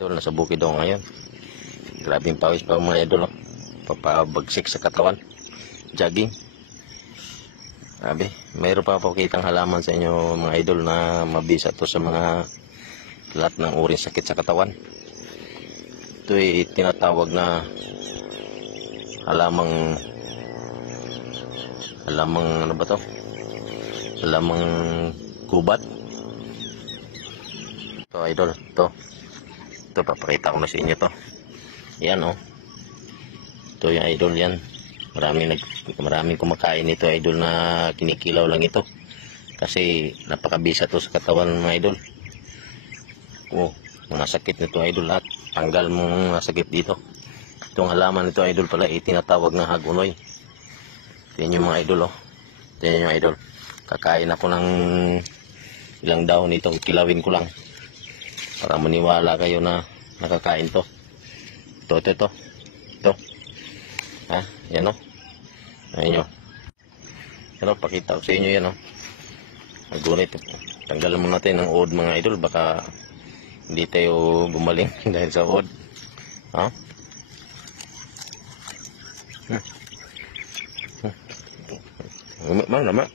Idol, nasa bukid ako ngayon. Grabing pawis pa mga idol. Papabagsik sa katawan. Jogging. Sabi, mayroon pa po kitang halaman sa inyo mga idol na mabisa to sa mga lahat ng uring sakit sa katawan. Ito ay tinatawag na halamang ano ba to? Halamang kubat. Ito idol, ito papakita ko na sa inyo to. Yan oh. Ito yung idol yan. Maraming kumakain nito idol na kinikilaw lang ito. Kasi napakabisa to sa katawan mga idol. Oh, mga sakit nito idol lahat. Tanggal mong sakit dito. Itong halaman nito idol pala tinatawag na hagunoy. Yan yung mga idol oh. Yan yung idol. Kakain ako ng ilang dahon nito. Kilawin ko lang. Para maniwala kayo na nakakain to. Ito. Ha? Yan o. Ayan o. Yan o, pakita ko sa inyo yan o. Magunit. Tanggalan mo natin ng uod mga idol. Baka hindi tayo gumaling dahil sa uod. Ha? Naman.